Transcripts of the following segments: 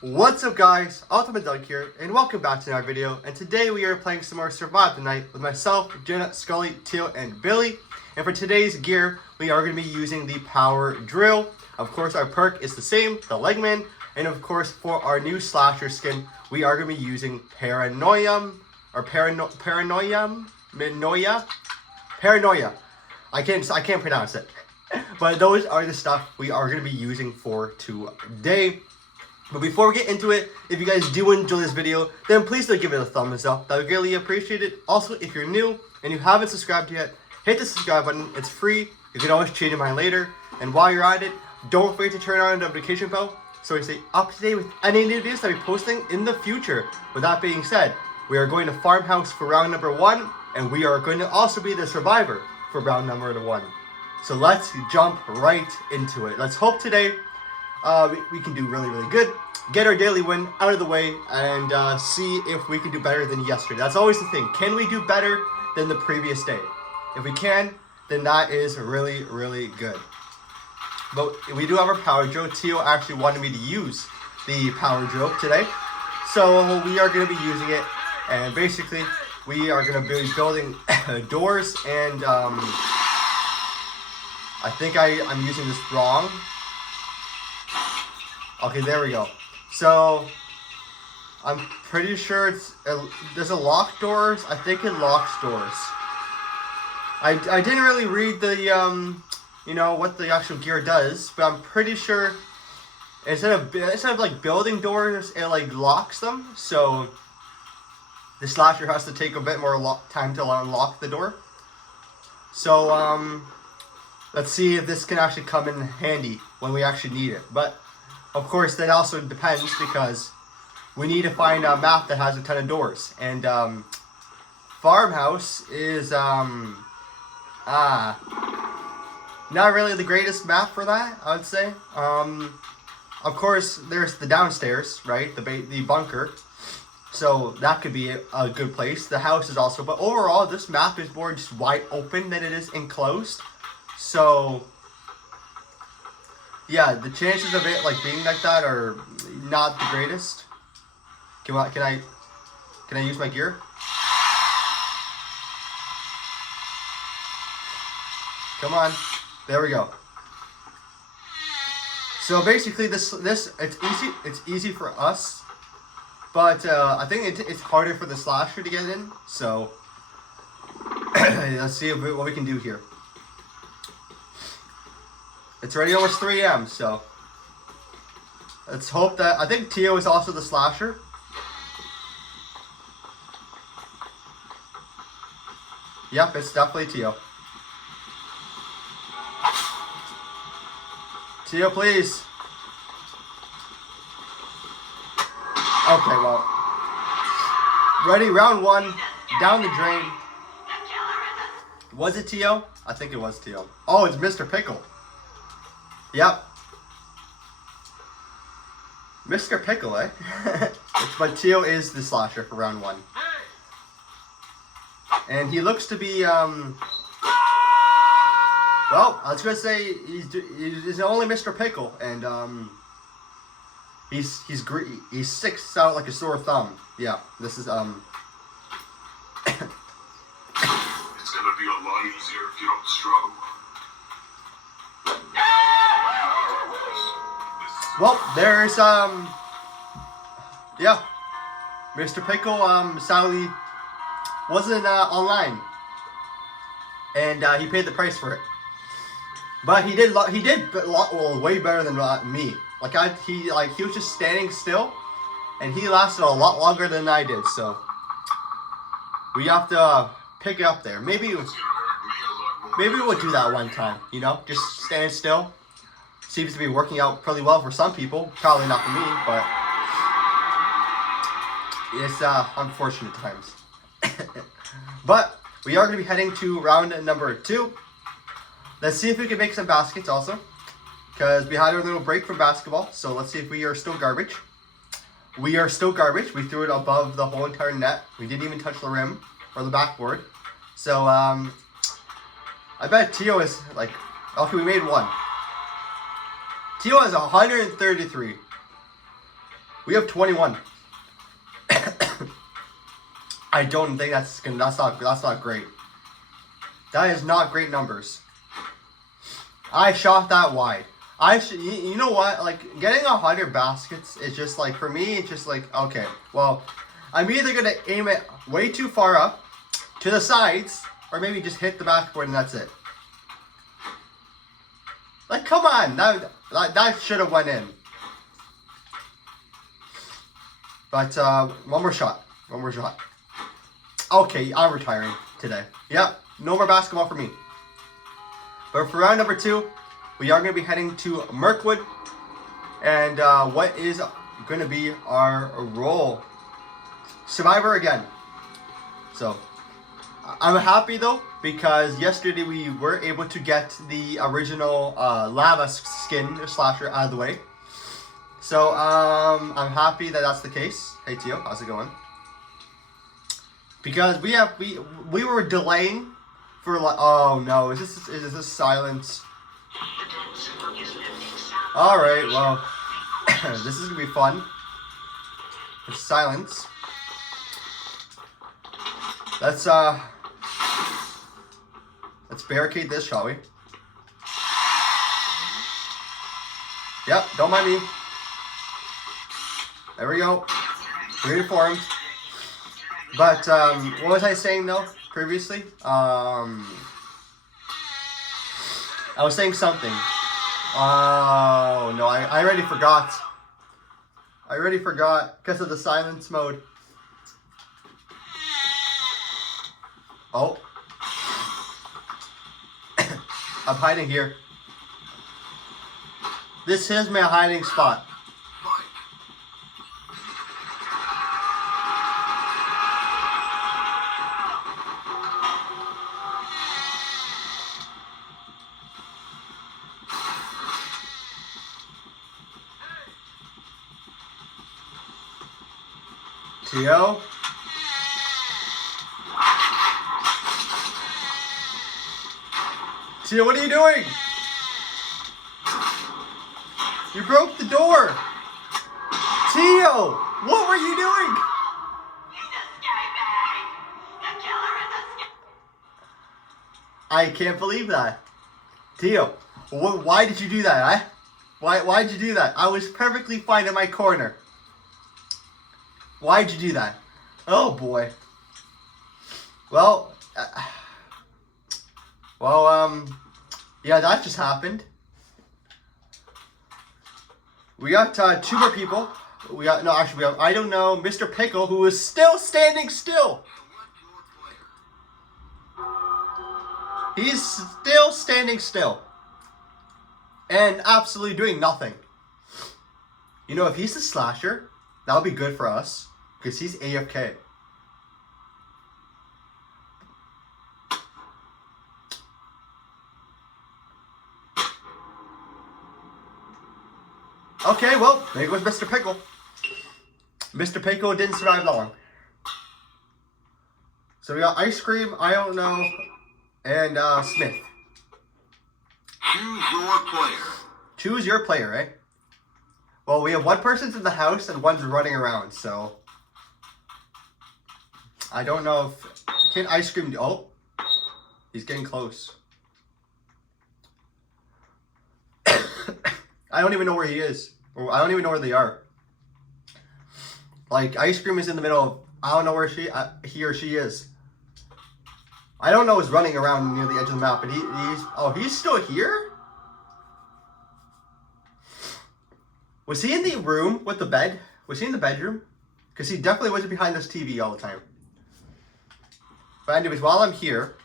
What's up guys, Ultimate Doug here, and welcome back to another video. And today we are playing some more Survive the Night with myself, Jenna, Scully, Teal, and Billy. And for today's gear, we are going to be using the Powerdrill. Of course, our perk is the same, the Legman. And of course, for our new slasher skin, we are going to be using Paranoia. I can't pronounce it. But those are the stuff we are going to be using for today. But before we get into it, if you guys do enjoy this video, then please do give it a thumbs up. That would greatly appreciate it. Also, if you're new and you haven't subscribed yet, hit the subscribe button. It's free. You can always change your mind later. And while you're at it, don't forget to turn on the notification bell so you stay up to date with any new videos that I'll be posting in the future. With that being said, we are going to Farmhouse for round number 1, and we are going to also be the survivor for round number 1. So let's jump right into it. Let's hope today we can do really good, get our daily win out of the way, and see if we can do better than yesterday. That's always the thing. Can we do better than the previous day? If we can, then that is really good. But we do have our power drill. Teal actually wanted me to use the power drill today, so we are going to be using it. And basically, we are going to be building doors, and I think I'm using this wrong. Okay, there we go. So, I'm pretty sure there's a lock doors. I think it locks doors. I didn't really read the, what the actual gear does, but I'm pretty sure instead of like building doors, it like locks them. So, the slasher has to take a bit more time to unlock the door. So, let's see if this can actually come in handy when we actually need it. But of course, that also depends because we need to find a map that has a ton of doors. And Farmhouse is not really the greatest map for that, I would say. Of course, there's the downstairs, right? The bunker. So that could be a good place. The house is also, but overall, this map is more just wide open than it is enclosed. So yeah, the chances of it like being like that are not the greatest. Can I use my gear? Come on, there we go. So basically, this it's easy for us, but I think it's harder for the slasher to get in. So let's see what we can do here. It's already almost 3 a.m., so let's hope that... I think Tio is also the slasher. Yep, it's definitely Tio. Tio, please. Okay, well. Ready, round 1, down the drain. Was it Tio? I think it was Tio. Oh, it's Mr. Pickle. Yep. Mr. Pickle, eh? But Tio is the slasher for round 1. And he looks to be, well, I was going to say he's only Mr. Pickle. And, he's 6 out like a sore thumb. Yeah, this is, It's going to be a lot easier if you don't struggle. Well, there's, yeah, Mr. Pickle, sadly, wasn't, online, and, he paid the price for it, but he did way better than me. Like, he was just standing still, and he lasted a lot longer than I did, so, we have to, pick it up there. Maybe we'll do that one time, just stand still. Seems to be working out pretty well for some people. Probably not for me, but it's unfortunate times. But we are going to be heading to round number 2. Let's see if we can make some baskets also, because we had a little break from basketball. So let's see if we are still garbage. We are still garbage. We threw it above the whole entire net. We didn't even touch the rim or the backboard. So I bet Tio is like, okay, we made 1. Tio has 133. We have 21. I don't think that's not great. That is not great numbers. I shot that wide. You know what? Like, getting 100 baskets is just like, for me, it's just like, okay, well, I'm either gonna aim it way too far up to the sides, or maybe just hit the backboard and that's it. Like, come on, that should have went in. But one more shot. Okay, I'm retiring today. Yep, no more basketball for me. But for round number 2, we are going to be heading to Mirkwood. And what is going to be our role? Survivor again. So, I'm happy though, because yesterday we were able to get the original lava skin slasher out of the way. So, I'm happy that that's the case. Hey Tio, how's it going? Because we were delaying for like, oh no, is this silence? All right, well, this is gonna be fun. It's silence. Let's barricade this, shall we? Yep, don't mind me. There we go. Reformed. But what was I saying though previously? I was saying something. Oh no, I already forgot. Because of the silence mode. Oh. I'm hiding here. This is my hiding spot. Tio? Tio, what are you doing? You broke the door. Tio, what were you doing? I can't believe that. Tio, why did you do that, eh? Why did you do that? I was perfectly fine in my corner. Why'd you do that? Oh boy. Well, yeah, that just happened. We got 2 more people. We have I don't know, Mr. Pickle, who is still standing still. He's still standing still. And absolutely doing nothing. You know, if he's the slasher, that'll be good for us. Because he's AFK. Okay, well, there goes Mr. Pickle. Mr. Pickle didn't survive long. So we got Ice Cream, I don't know, and Smith. Choose your player. Choose your player, eh? Well, we have one person's in the house and one's running around, so I don't know if can Ice Cream. Oh, he's getting close. I don't even know where he is, or I don't even know where they are. Like, Ice Cream is in the middle of, I don't know where he or she is. I don't know who's running around near the edge of the map, but he's still here? Was he in the room with the bed? Was he in the bedroom? Because he definitely wasn't behind this TV all the time. But anyways, while I'm here,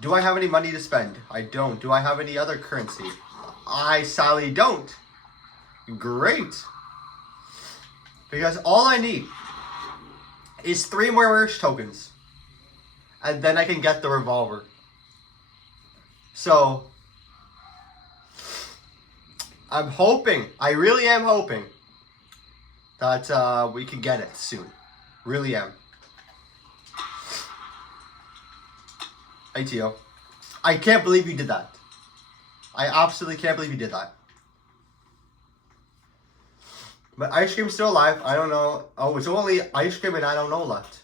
do I have any money to spend? I don't. Do I have any other currency? I sadly don't. Great. Because all I need is 3 more merch tokens. And then I can get the revolver. So, I'm hoping, I really am hoping, that we can get it soon. Really am. Hey, Tio. I can't believe you did that. I absolutely can't believe you did that. But ice cream's still alive. I don't know. Oh, it's only ice cream and I don't know left.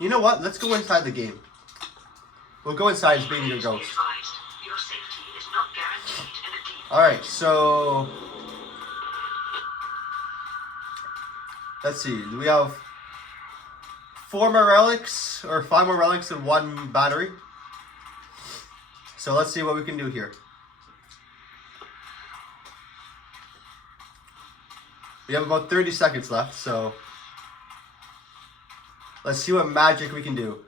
You know what? Let's go inside the game. We'll go inside as being your ghost. Alright, so... let's see. We have 4 more relics, or 5 more relics and 1 battery. So let's see what we can do here. We have about 30 seconds left, so... let's see what magic we can do.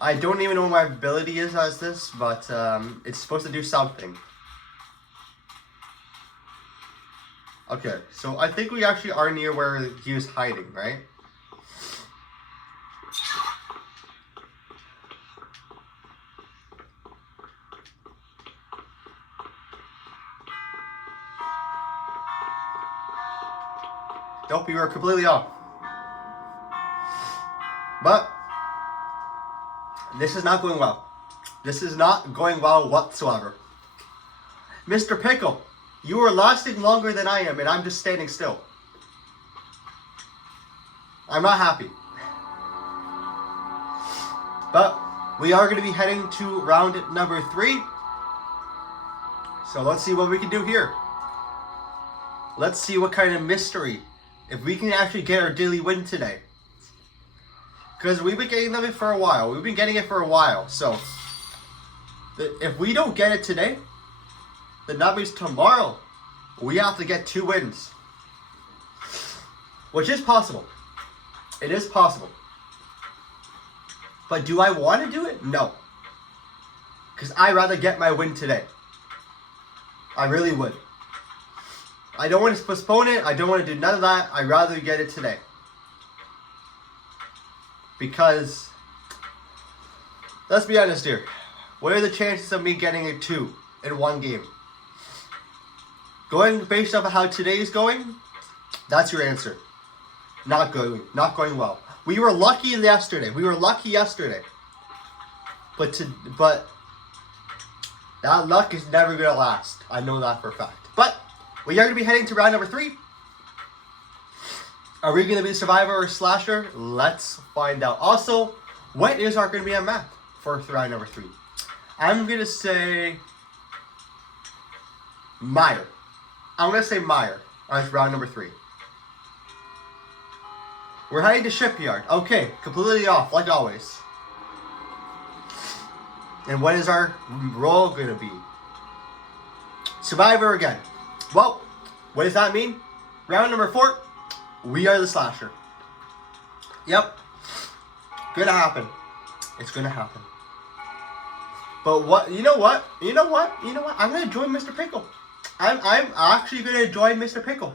I don't even know what my ability is as this, but it's supposed to do something. Okay, so I think we actually are near where he was hiding, right? Nope, you were completely off. But this is not going well. This is not going well whatsoever. Mr. Pickle, you are lasting longer than I am, and I'm just standing still. I'm not happy. But we are going to be heading to round number 3. So let's see what we can do here. Let's see what kind of mystery. If we can actually get our daily win today. Because we've been getting them for a while. We've been getting it for a while. So, if we don't get it today, then that means tomorrow we have to get 2 wins. Which is possible. It is possible. But do I want to do it? No. Because I'd rather get my win today. I really would. I don't want to postpone it. I don't want to do none of that. I'd rather get it today. Because, let's be honest here. What are the chances of me getting a 2 in 1 game? Going based off of how today's going, that's your answer. Not going well. We were lucky yesterday. But that luck is never going to last. I know that for a fact. But we are going to be heading to round number 3. Are we going to be survivor or slasher? Let's find out. Also, what is going to be our map for round number 3? I'm going to say Meyer. I'm going to say Meyer as round number 3. We're heading to Shipyard. Okay, completely off, like always. And what is our role going to be? Survivor again. Well, what does that mean? Round number 4, we are the slasher. Yep. Gonna happen. It's gonna happen. But what? You know what? I'm gonna join Mr. Pickle. I'm actually gonna join Mr. Pickle.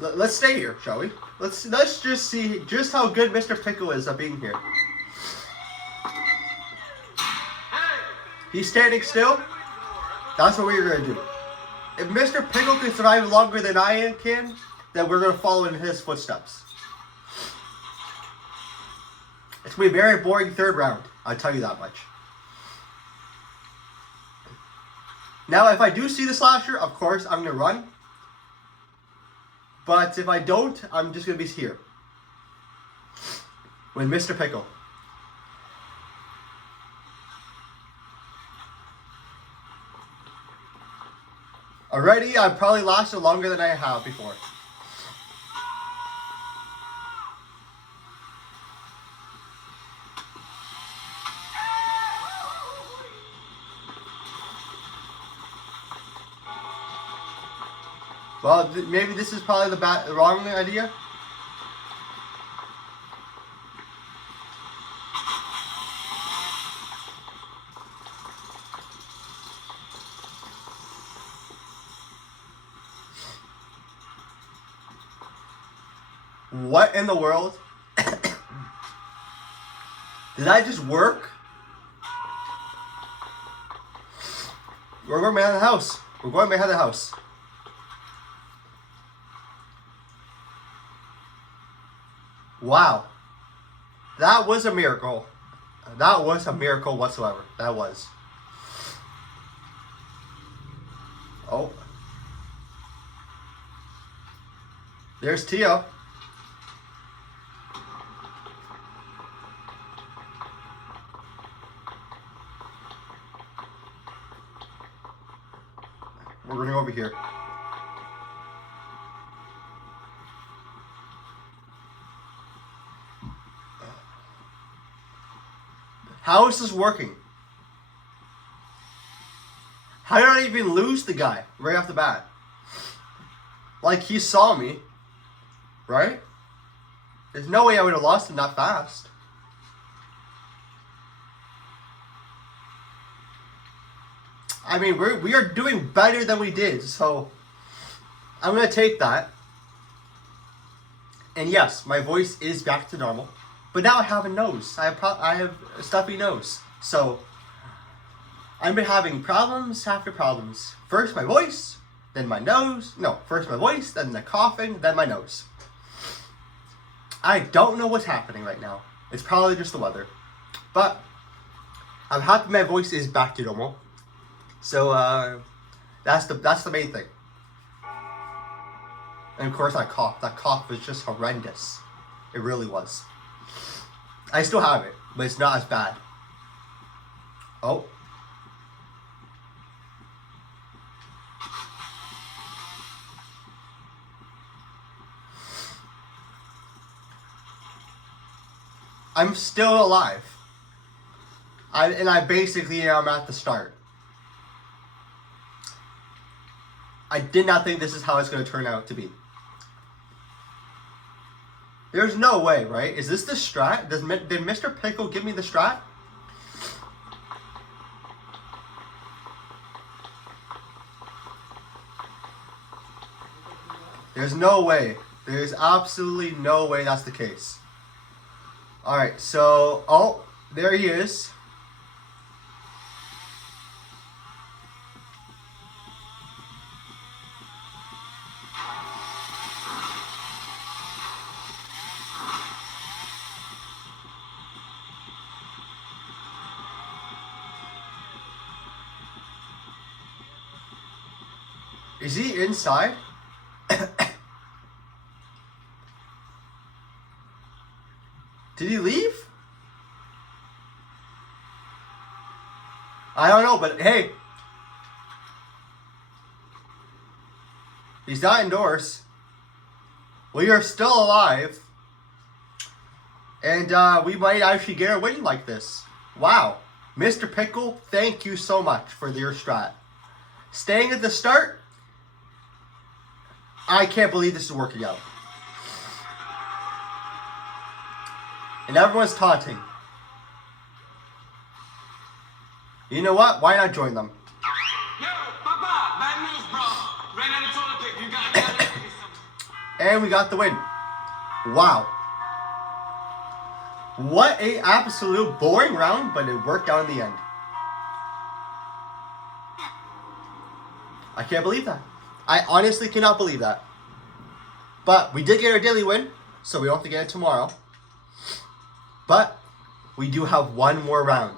Let's stay here, shall we? Let's just see just how good Mr. Pickle is at being here. He's standing still. That's what we're going to do. If Mr. Pickle can survive longer than I can, then we're going to follow in his footsteps. It's going to be a very boring 3rd round. I'll tell you that much. Now, if I do see the slasher, of course, I'm going to run. But if I don't, I'm just going to be here. With Mr. Pickle. Already, I've probably lasted longer than I have before. Well, maybe this is probably the wrong idea. What in the world? Did that just work? We're going behind the house. We're going behind the house. Wow. That was a miracle. That was a miracle whatsoever. That was. Oh. There's Tio. We're running over here. How is this working? How did I even lose the guy right off the bat? Like, he saw me, right? There's no way I would have lost him that fast. I mean, we are doing better than we did, so I'm going to take that. And yes, my voice is back to normal. But now I have a nose. I have a stuffy nose. So I've been having problems after problems. First my voice, then my nose. No, first my voice, then the coughing, then my nose. I don't know what's happening right now. It's probably just the weather. But I'm happy my voice is back to normal. So that's the main thing. And of course that cough was just horrendous. It really was. I still have it, but it's not as bad. Oh. I'm still alive. I basically am at the start. I did not think this is how it's going to turn out to be. There's no way, right? Is this the strat? Did Mr. Pickle give me the strat? There's no way. There's absolutely no way that's the case. Alright, so... Oh, there he is. Is he inside? Did he leave? I don't know, but hey. He's not indoors. We are still alive. And we might actually get a win like this. Wow. Mr. Pickle, thank you so much for your strat. Staying at the start. I can't believe this is working out. And everyone's taunting. You know what? Why not join them? Yo, Papa, bad news, bro. Ran out of toilet paper. You got it. And we got the win. Wow. What a absolute boring round, but it worked out in the end. I can't believe that. I honestly cannot believe that. But we did get our daily win, so we don't have to get it tomorrow. But we do have one more round.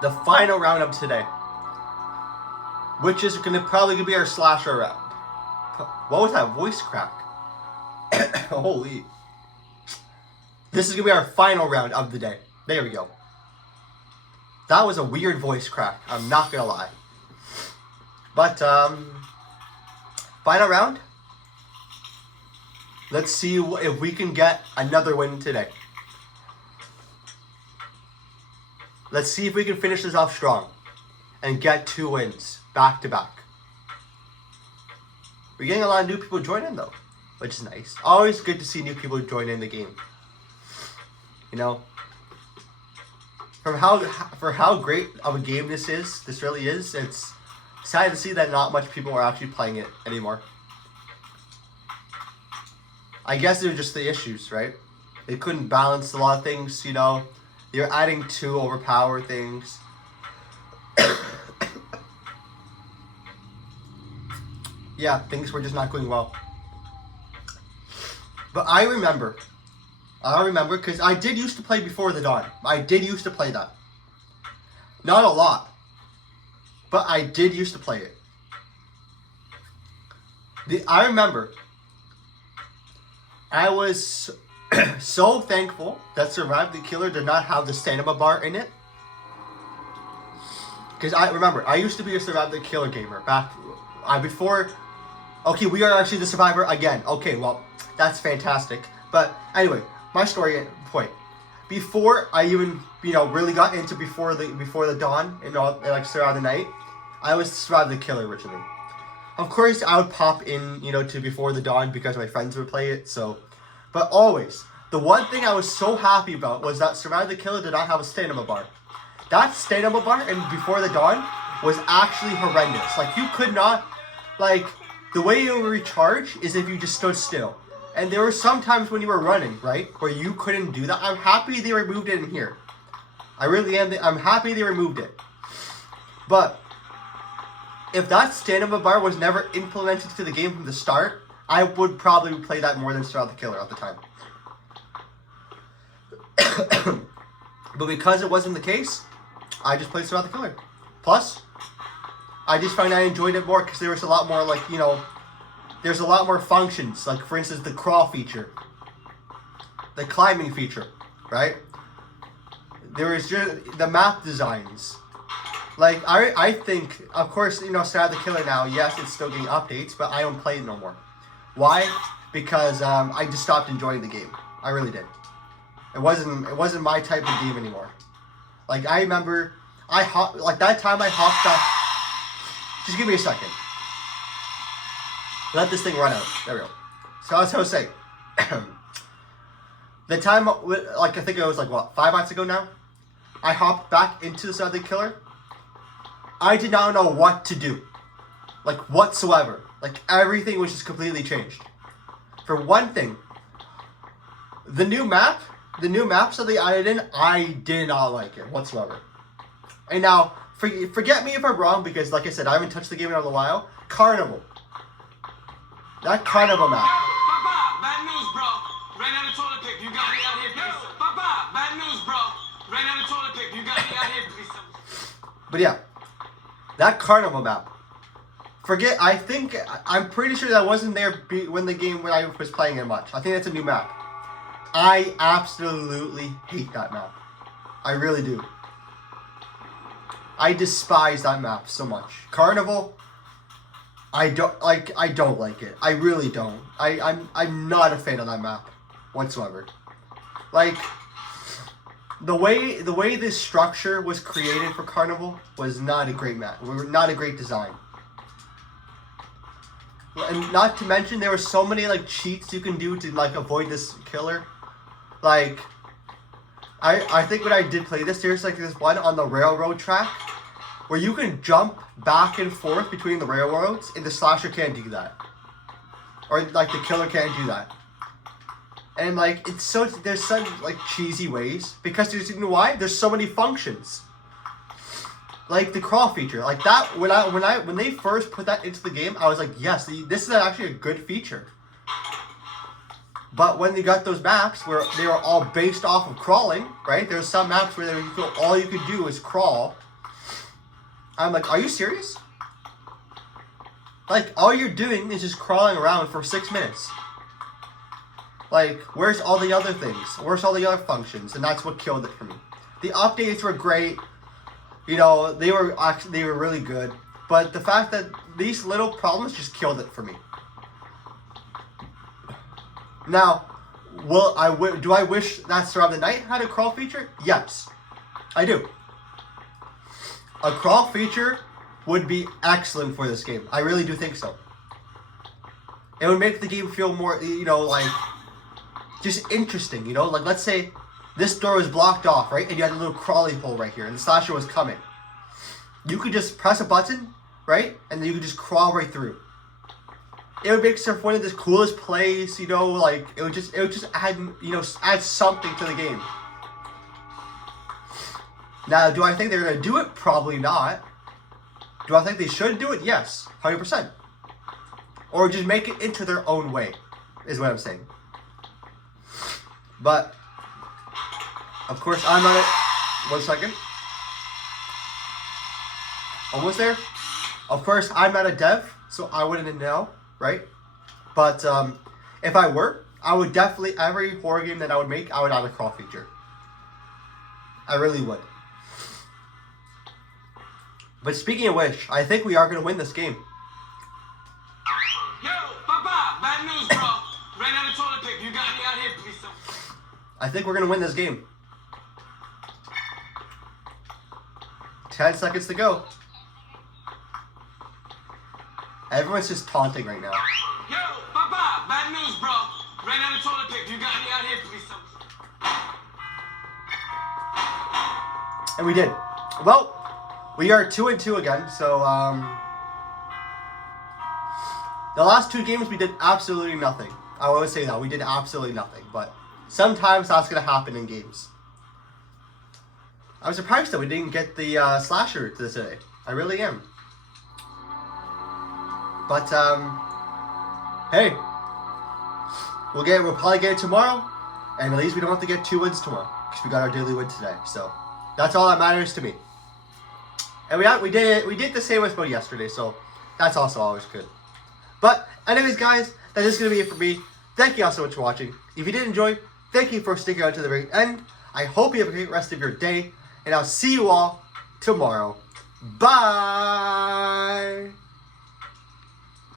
The final round of today. Which is probably going to be our slasher round. What was that voice crack? Holy. This is going to be our final round of the day. There we go. That was a weird voice crack. I'm not going to lie. But, final round. Let's see if we can get another win today. Let's see if we can finish this off strong and get 2 wins back to back. We're getting a lot of new people joining though, which is nice. Always good to see new people join in the game. You know, for how great of a game this really is, it's sad to see that not much people are actually playing it anymore. I guess it was just the issues, right? They couldn't balance a lot of things, you know. They're adding 2 overpowered things. Yeah, things were just not going well. But I remember because I did used to play Before the Dawn. I did used to play that. Not a lot, but I did used to play it. I remember I was so thankful that Survive the Killer did not have the stamina bar in it. Because I remember, I used to be a Survive the Killer gamer back before. Okay, we are actually the survivor again. Okay, well, that's fantastic. But anyway, my story point. Before I even, really got into Before the Dawn and like Survive the Night, I was Survive the Killer originally. Of course, I would pop in, to Before the Dawn because my friends would play it. So, but always, the one thing I was so happy about was that Survive the Killer did not have a stamina bar. That stamina bar in Before the Dawn was actually horrendous. Like, you could not, the way you would recharge is if you just stood still. And there were some times when you were running, right, where you couldn't do that. I'm happy they removed it in here. I really am. I'm happy they removed it. But if that stamina bar was never implemented to the game from the start, I would probably play that more than Survive the Killer at the time. But because it wasn't the case, I just played Survive the Killer. Plus, I just found I enjoyed it more because there was a lot more, there's a lot more functions. Like, for instance, the crawl feature. The climbing feature, right? There was just the map designs. Like, I think, of course, Survive the Killer now, yes, it's still getting updates, but I don't play it no more. Why? Because I just stopped enjoying the game. I really did. It wasn't my type of game anymore. Like, I remember, that time I hopped off. Just give me a second. Let this thing run out. There we go. So as I was saying, the time, I think it was 5 months ago now, I hopped back into the Survive the Killer. I did not know what to do. Whatsoever. Everything was just completely changed. For one thing, the new maps that they added in, I did not like it whatsoever. And now, forget me if I'm wrong, because like I said, I haven't touched the game in a while. Carnival. That Carnival map. Papa, bad news, bro. Ran out of toilet paper. You got me out here. Papa, bad news, bro. Ran out of toilet paper. You got me out here. But yeah, that Carnival map. I'm pretty sure that wasn't there when I was playing it much. I think that's a new map. I absolutely hate that map. I really do. I despise that map so much. Carnival, I don't like it. I really don't. I'm not a fan of that map whatsoever. The way this structure was created for Carnival was not a great map. Not a great design. And not to mention, there were so many cheats you can do to avoid this killer. I think when I did play this, there's this one on the railroad track where you can jump back and forth between the railroads, and the slasher can't do that, or the killer can't do that. And there's such cheesy ways, because why? There's so many functions. The crawl feature, that when they first put that into the game, I was like, yes, this is actually a good feature. But when they got those maps where they were all based off of crawling, right? There's some maps where all you could do is crawl. I'm like, are you serious? All you're doing is just crawling around for 6 minutes. Where's all the other things? Where's all the other functions? And that's what killed it for me. The updates were great. They were really good. But the fact that these little problems just killed it for me. Now, do I wish that Survive the Night had a crawl feature? Yes, I do. A crawl feature would be excellent for this game. I really do think so. It would make the game feel more, just interesting, let's say this door was blocked off, right? And you had a little crawly hole right here, and the slasher was coming. You could just press a button, right? And then you could just crawl right through. It would make Surf one of the coolest plays, it would just add something to the game. Now, do I think they're gonna do it? Probably not. Do I think they should do it? Yes, 100%. Or just make it into their own way, is what I'm saying. But of course, I'm on it. 1 second. Almost there. Of course, I'm not a dev, so I wouldn't know, right? But if I were, I would definitely, every horror game that I would make, I would add a crawl feature. I really would. But speaking of which, I think we are going to win this game. Yo, Papa, bad news, bro. Ran out of toilet paper. You got me out here, please. I think we're going to win this game. 10 seconds to go. Everyone's just taunting right now. Yo, Papa, bad news, bro. Ran out of toilet paper. You got me out here, please. And we did. Well, we are 2-2 again, so the last 2 games we did absolutely nothing. I always say that, we did absolutely nothing, but sometimes that's going to happen in games. I'm surprised that we didn't get the slasher today. I really am. But hey, we'll probably get it tomorrow, and at least we don't have to get 2 wins tomorrow because we got our daily win today. So that's all that matters to me. And we did the same as about yesterday, so that's also always good. But anyways, guys, that is gonna be it for me. Thank you all so much for watching. If you did enjoy, thank you for sticking out to the very end. I hope you have a great rest of your day, and I'll see you all tomorrow. Bye.